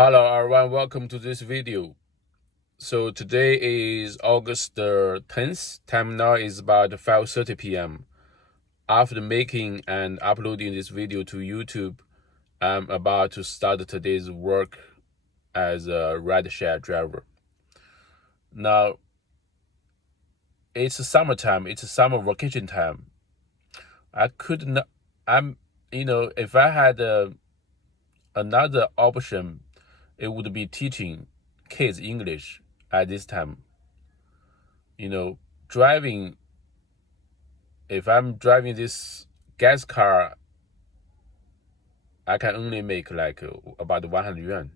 Hello everyone, welcome to this video. So today is August the 10th. Time now is about 5:30 p.m. After making and uploading this video to YouTube, I'm about to start today's work as a rideshare driver. Now, it's summertime, it's summer vacation time. I could not, if I had another option, it would be teaching kids English at this time. Driving, if I'm driving this gas car, I can only make like about 100 yuan.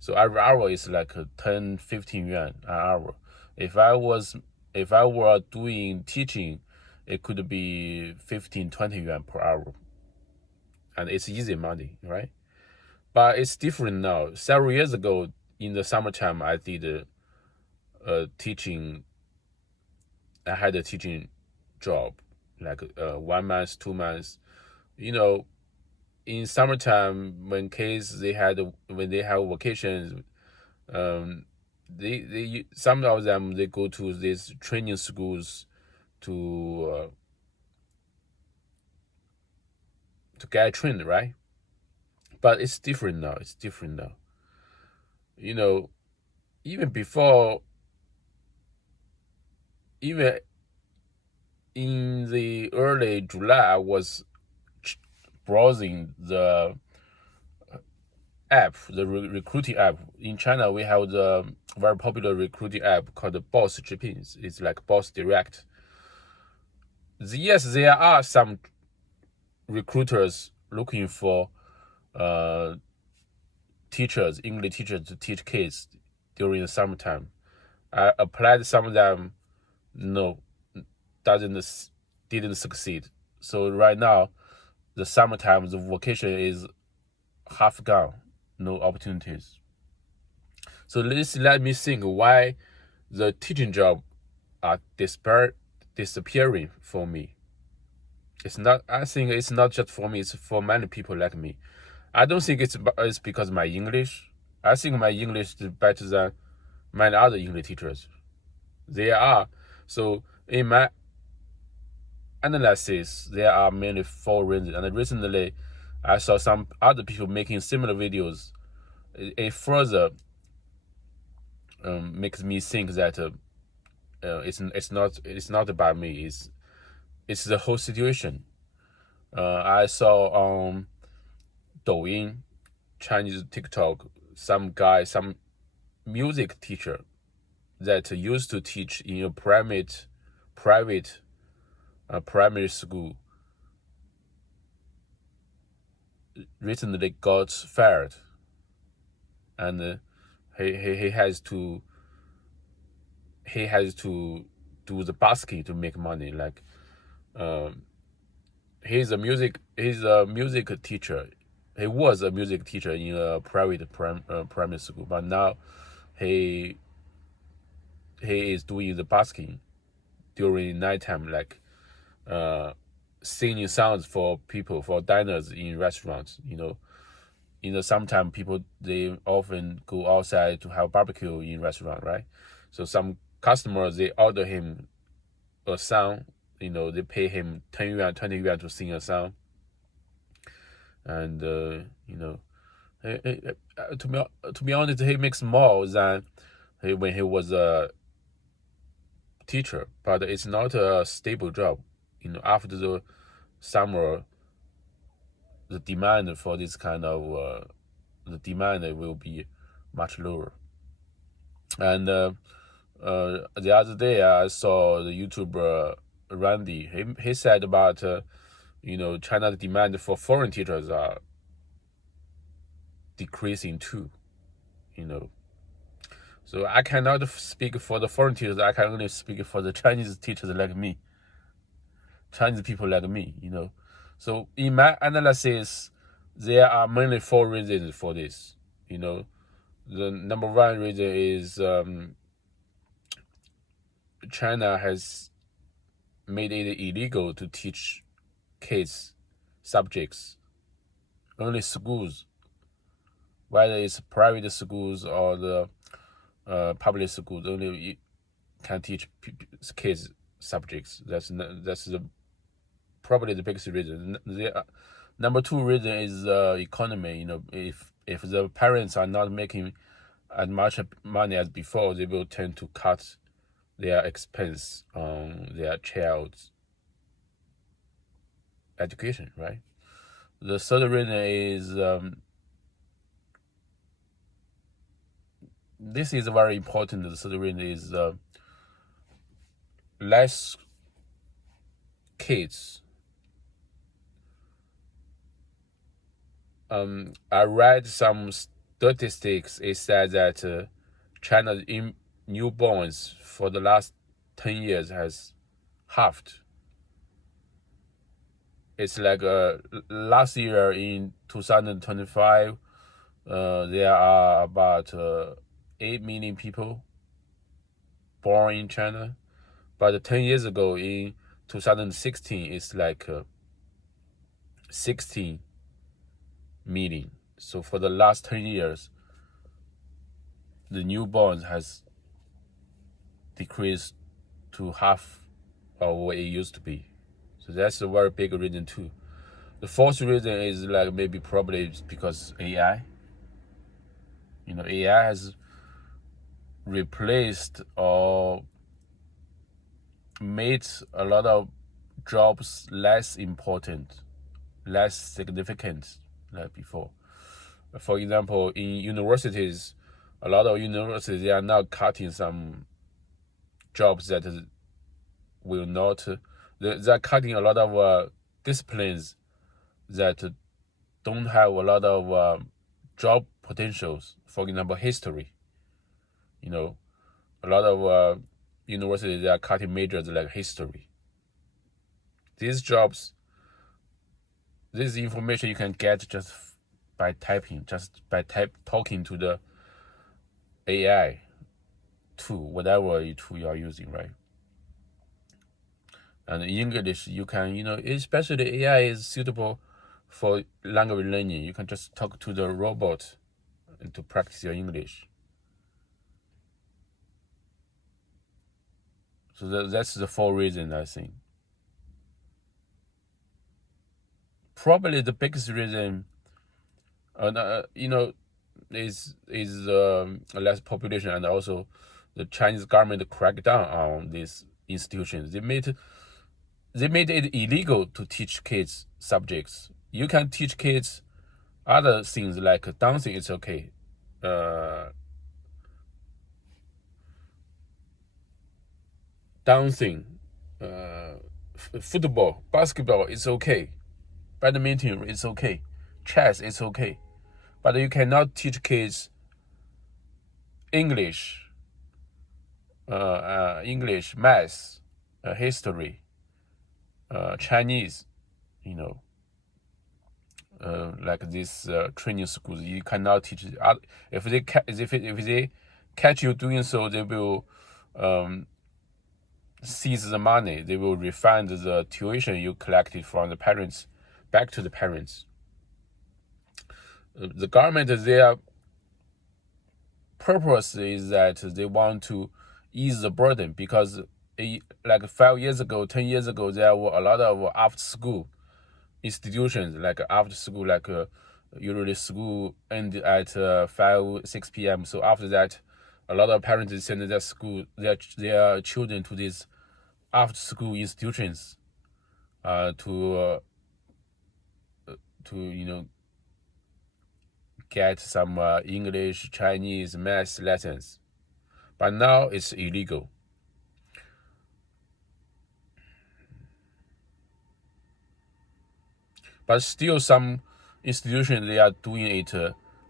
So every hour is like 10, 15 yuan an hour. If I were doing teaching, it could be 15, 20 yuan per hour. And it's easy money, right? But it's different now. Several years ago, in the summertime, I did teaching. I had a teaching job, like 1 month, 2 months. In summertime, when kids when they have vacations, they some of them they go to these training schools to get trained, right? But it's different now. It's different now. Even before, even in the early July, I was browsing the app, the recruiting app. In China, we have the very popular recruiting app called Boss Zhipin. It's like Boss Direct. Yes, there are some recruiters looking for teachers, English teachers to teach kids during the summertime. I applied some of them, no, didn't succeed. So right now, the summertime, the vacation is half gone, no opportunities. So let me think why the teaching job are disappearing for me. I think it's not just for me, it's for many people like me. I don't think it's because of my English. I think my English is better than many other English teachers. They are. So in my analysis, there are mainly four reasons. And recently, I saw some other people making similar videos. It further makes me think that it's not about me. It's the whole situation. I saw on Douyin, Chinese TikTok, some music teacher that used to teach in a private primary school recently got fired, and he has to do the basking to make money. Like, he's a music teacher. He was a music teacher in a private primary school, but now he is doing the basking during nighttime, like singing songs for people, for diners in restaurants. In the summertime, people they often go outside to have barbecue in restaurant, right? So some customers they order him a song. They pay him 10 yuan, 20 yuan to sing a song, and to be honest, he makes more than when he was a teacher, but it's not a stable job. After the summer, the demand for this kind of the demand will be much lower. And the other day I saw the YouTuber Randy. He said about China's demand for foreign teachers are decreasing too. So I cannot speak for the foreign teachers. I can only speak for the Chinese teachers like me, Chinese people like me. So in my analysis, there are mainly four reasons for this. The number one reason is China has made it illegal to teach kids subjects. Only schools whether it's private schools or the public schools, only you can teach kids subjects. That's probably the biggest reason. Number two reason is economy. If the parents are not making as much money as before, they will tend to cut their expense on their child's education, right? The third reason is this is very important. The third reason is less kids. I read some statistics. It said that China's newborns for the last 10 years has halved. It's like last year in 2025, there are about 8 million people born in China. But 10 years ago in 2016, it's like 16 million. So for the last 10 years, the newborns has decreased to half of what it used to be. So that's a very big reason too. The fourth reason is like maybe probably because AI. AI has replaced or made a lot of jobs less important, less significant like before. For example, in universities, a lot of universities, they are now cutting some jobs that will not, they're cutting a lot of disciplines that don't have a lot of job potentials. For example, history. A lot of universities, they are cutting majors like history. These jobs, this information you can get just by typing, just by talking to the AI tool, whatever tool you are using, right? And in English, you can, especially AI is suitable for language learning. You can just talk to the robot and to practice your English. So that's the four reasons, I think. Probably the biggest reason, is less population, and also the Chinese government cracked down on these institutions. They made it illegal to teach kids subjects. You can teach kids other things like dancing. It's okay. Dancing, football, basketball, it's okay. Badminton, it's okay. Chess, it's okay. But you cannot teach kids English, math, history, Chinese, like this training schools. You cannot teach. If they catch you doing so, they will seize the money. They will refund the tuition you collected from the parents back to the parents. The government, their purpose is that they want to ease the burden, because like 5 years ago, 10 years ago, there were a lot of after school institutions, like after school, like usually school ended at 5-6 p.m. So after that, a lot of parents send their children to these after school institutions to get some English, Chinese, math lessons. But now it's illegal. But still, some institutions, they are doing it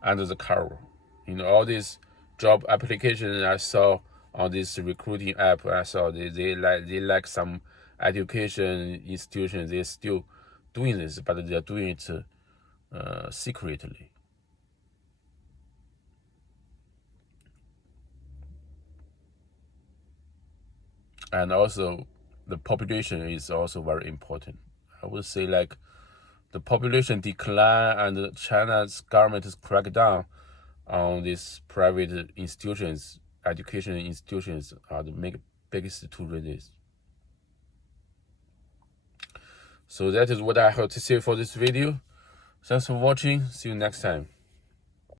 under the cover. All these job applications I saw on this recruiting app, I saw they like some education institutions, they're still doing this, but they're doing it secretly. And also, the population is also very important. I would say like the population decline and China's government's crackdown on these private institutions, education institutions, are the biggest two reasons. So that is what I have to say for this video. Thanks for watching. See you next time.